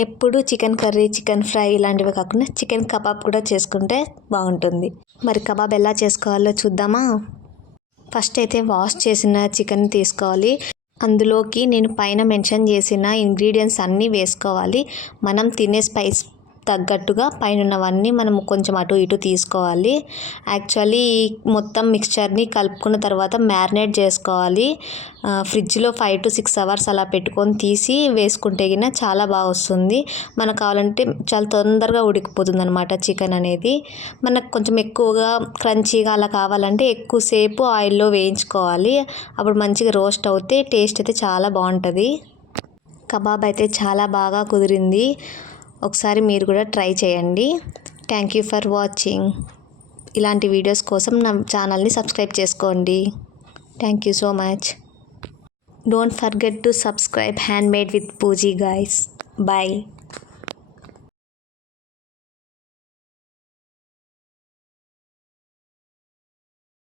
ఎప్పుడు chicken curry, chicken fry ఇలాంటివి కాకుండా చికెన్ కబాబ్ కూడా చేసుకుంటే బాగుంటుంది. మరి కబాబ్ ఎలా చేసుకోవాలో చూద్దామా? ఫస్ట్ అయితే వాష్ చేసిన చికెన్ తీసుకోవాలి. అందులోకి నేను పైన మెన్షన్ చేసిన ఇంగ్రీడియంట్స్ అన్నీ వేసుకోవాలి. మనం తినే స్పైస్ తగ్గట్టుగా పైనున్నవన్నీ మనం కొంచెం అటు ఇటు తీసుకోవాలి. యాక్చువల్లీ ఈ మొత్తం మిక్స్చర్ని కలుపుకున్న తర్వాత మ్యారినేట్ చేసుకోవాలి. ఫ్రిడ్జ్లో 5 to 6 అవర్స్ అలా పెట్టుకొని తీసి వేసుకుంటే గిన చాలా బాగా వస్తుంది. మనకు కావాలంటే చాలా తొందరగా ఉడికిపోతుంది అనమాట చికెన్ అనేది. మనకు కొంచెం ఎక్కువగా క్రంచీగా అలా కావాలంటే ఎక్కువసేపు ఆయిల్లో వేయించుకోవాలి. అప్పుడు మంచిగా రోస్ట్ అవుతే టేస్ట్ అయితే చాలా బాగుంటుంది. కబాబ్ అయితే చాలా బాగా కుదిరింది. ఒకసారి మీరు కూడా ట్రై చేయండి. Thank you for watching. ఇలాంటి వీడియోస్ కోసం నా ఛానల్ని సబ్స్క్రైబ్ చేసుకోండి. Thank you so much. Don't forget to subscribe handmade with Pooji guys. Bye.